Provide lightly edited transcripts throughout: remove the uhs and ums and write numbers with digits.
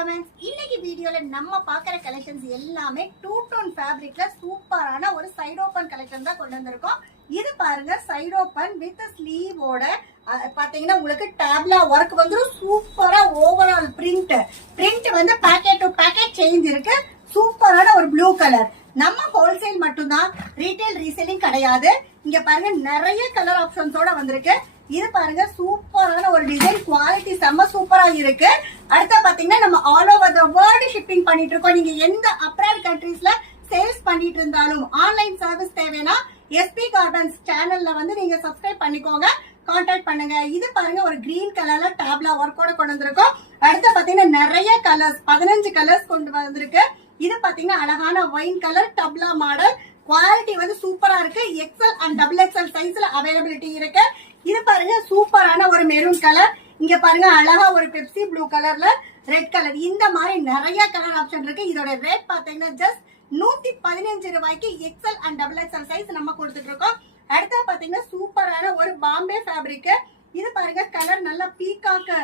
இன்னைக்கு வீடியோல நம்ம பாக்குற கலெக்ஷன்ஸ் எல்லாமே டூ டோன் ஃபேப்ரிக்ல சூப்பரான ஒரு சைடு ஓபன் கலெக்ஷன் தான் கொண்டு வந்திருக்கோம். இது பாருங்க சைடு ஓபன் வித் ஸ்லீவோட பாத்தீங்கன்னா உங்களுக்கு டேப்லா ஒர்க் வந்து சூப்பரா ஓவரால் பிரிண்ட் வந்து பேக்கெட் டு பேக்கெட் சேஞ்ச் இருக்கு. சூப்பரான ஒரு ப்ளூ கலர். நம்ம ஹோல்சேல் மட்டும்தான், ரீட்டைல் ரீசேலிங் கிடையாது. இங்க பாருங்க நிறைய கலர் ஆப்ஷன்ஸோட வந்திருக்கு. இது பாருங்க சூப்பரான ஒரு டிசைன், குவாலிட்டி செம்ம சூப்பரா இருக்கு. அடுத்த பாத்தீங்கன்னா நம்ம all over the world shipping பண்ணிட்டு இருக்கோம். நீங்க எந்த அப்ராட் கண்ட்ரீஸ்ல சேல்ஸ் பண்ணிட்டு இருந்தாலும் ஆன்லைன் சர்வீஸ் தேவைனா எஸ்பி கார்டன்ஸ் சேனல்ல வந்து நீங்க சப்ஸ்கிரைப் பண்ணிக்கோங்க, கான்டாக்ட் பண்ணுங்க. இது பாருங்க ஒரு கிரீன் கலர்ல டேப்லா ஒர்க்கோட கொண்டு வந்திருக்கோம். அடுத்து பாத்தீங்கன்னா நிறைய கலர்ஸ், 15 கலர்ஸ் கொண்டு வந்திருக்கு. இது பாத்தீங்கன்னா அழகான ஒயின் கலர் டப்லா மாடல். குவாலிட்டி வந்து சூப்பரா இருக்கு. எக்ஸ்எல் அண்ட் டபுள் எக்ஸ்எல் சைஸ்ல அவைலபிலிட்டி இருக்கு. இது பாருங்க சூப்பரான ஒரு மெரூன் கலர். இங்க பாருங்க அழகா ஒரு பெப்சி ப்ளூ கலர்ல ரெட் கலர். இந்த மாதிரி நிறைய கலர் ஆப்ஷன் இருக்கு. இதோட ரேட் பாத்தீங்கன்னா ஜஸ்ட் 115 ரூபாய்க்கு XL and double XL size நம்ம கொடுத்துட்டு இருக்கோம். அடுத்த பாத்தீங்கன்னா சூப்பரான ஒரு பாம்பே ஃபேப்ரிக். இது பாருங்க கலர் நல்லா பீகாக்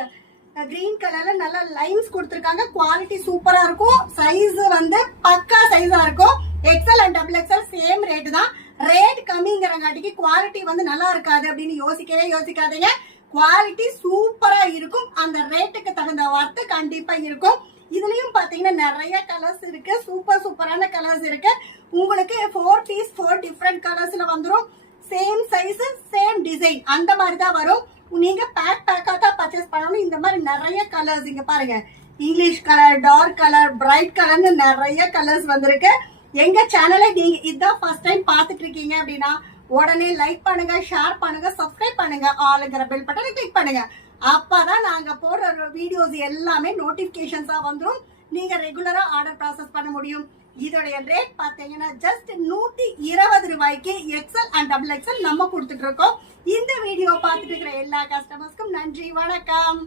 கிரீன் கலர்ல நல்ல லைன்ஸ் கொடுத்திருக்காங்க. குவாலிட்டி சூப்பரா இருக்கும். சைஸ் வந்து பக்கா சைஸா இருக்கும். XL and double XL same rate தான். ரேட் கம்மிங்கிறங்காட்டிக்கு குவாலிட்டி வந்து நல்லா இருக்காது அப்படின்னு யோசிக்காதீங்க. குவாலிட்டி சூப்பரா இருக்கும். அந்த ரேட்டுக்கு தகுந்த வர்த்து கண்டிப்பா இருக்கும். இதுலயும் பாத்தீங்கன்னா நிறைய கலர்ஸ் இருக்கு. சூப்பரான கலர்ஸ் இருக்கு. உங்களுக்கு 4 பீஸ் 4 டிஃபரெண்ட் கலர்ஸ்ல வந்துரும். சேம் சைஸ் சேம் டிசைன் அந்த மாதிரி தான் வரும். நீங்க பேக்கா தான் பர்ச்சேஸ் பண்ணணும். இந்த மாதிரி நிறைய கலர்ஸ் இங்க பாருங்க, English colour, dark colour, bright கலர்னு நிறைய கலர்ஸ் வந்திருக்கு. எங்க சேனலை நீங்க இதான் ஃபர்ஸ்ட் டைம் பாத்துட்டு இருக்கீங்க அப்படின்னா உடனே லைக் பண்ணுங்க, ஷேர் பண்ணுங்க, சப்ஸ்கிரைப் பண்ணுங்க, ஆளுங்கிற பெல் பட்டனை கிளிக் பண்ணுங்க. அப்பதான் நாங்க போடுற வீடியோஸ் எல்லாமே நோட்டிபிகேஷன்ஸா வந்துடும். நீங்க ரெகுலரா ஆர்டர் ப்ராசஸ் பண்ண முடியும். இதோடைய ரேட் பாத்தீங்கன்னா ஜஸ்ட் 120 ரூபாய்க்கு எக்ஸ்எல் அண்ட் டபுள் எக்ஸ்எல் நம்ம கொடுத்துட்டு இருக்கோம். இந்த வீடியோ பார்த்துட்டு இருக்கிற எல்லா கஸ்டமர்ஸ்க்கும் நன்றி, வணக்கம்.